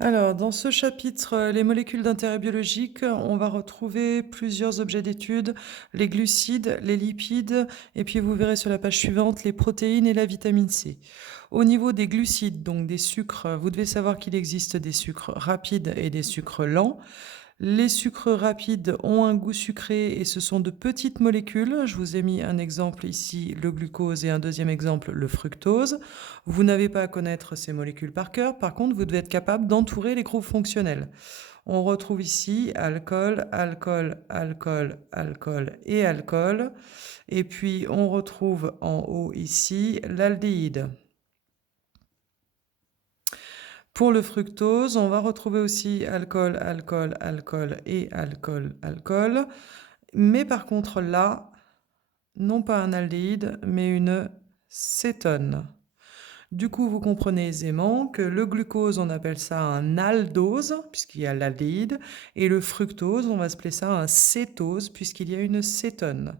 Alors, dans ce chapitre, les molécules d'intérêt biologique, on va retrouver plusieurs objets d'étude, les glucides, les lipides, et puis vous verrez sur la page suivante les protéines et la vitamine C. Au niveau des glucides, donc des sucres, vous devez savoir qu'il existe des sucres rapides et des sucres lents. Les sucres rapides ont un goût sucré et ce sont de petites molécules. Je vous ai mis un exemple ici, le glucose, et un deuxième exemple, le fructose. Vous n'avez pas à connaître ces molécules par cœur. Par contre, vous devez être capable d'entourer les groupes fonctionnels. On retrouve ici alcool, alcool, alcool, alcool et alcool. Et puis, on retrouve en haut ici l'aldéhyde. Pour le fructose, on va retrouver aussi alcool, alcool, alcool et alcool, alcool. Mais par contre là, non pas un aldéhyde, mais une cétone. Du coup, vous comprenez aisément que le glucose, on appelle ça un aldose, puisqu'il y a l'aldéhyde, et le fructose, on va appeler ça un cétose, puisqu'il y a une cétone.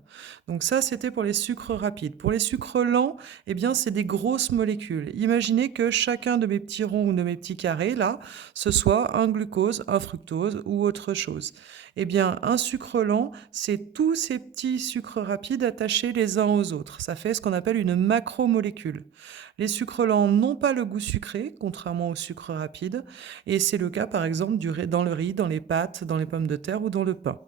Donc ça, c'était pour les sucres rapides. Pour les sucres lents, eh bien, c'est des grosses molécules. Imaginez que chacun de mes petits ronds ou de mes petits carrés, là, ce soit un glucose, un fructose ou autre chose. Eh bien, un sucre lent, c'est tous ces petits sucres rapides attachés les uns aux autres. Ça fait ce qu'on appelle une macromolécule. Les sucres lents n'ont pas le goût sucré, contrairement aux sucres rapides, et c'est le cas par exemple dans le riz, dans les pâtes, dans les pommes de terre ou dans le pain.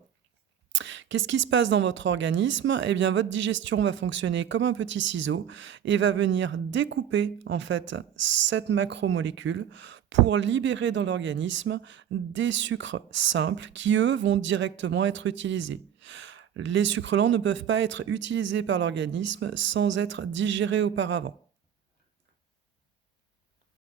Qu'est-ce qui se passe dans votre organisme? Eh bien, votre digestion va fonctionner comme un petit ciseau et va venir découper en fait cette macromolécule pour libérer dans l'organisme des sucres simples qui, eux, vont directement être utilisés. Les sucres lents ne peuvent pas être utilisés par l'organisme sans être digérés auparavant.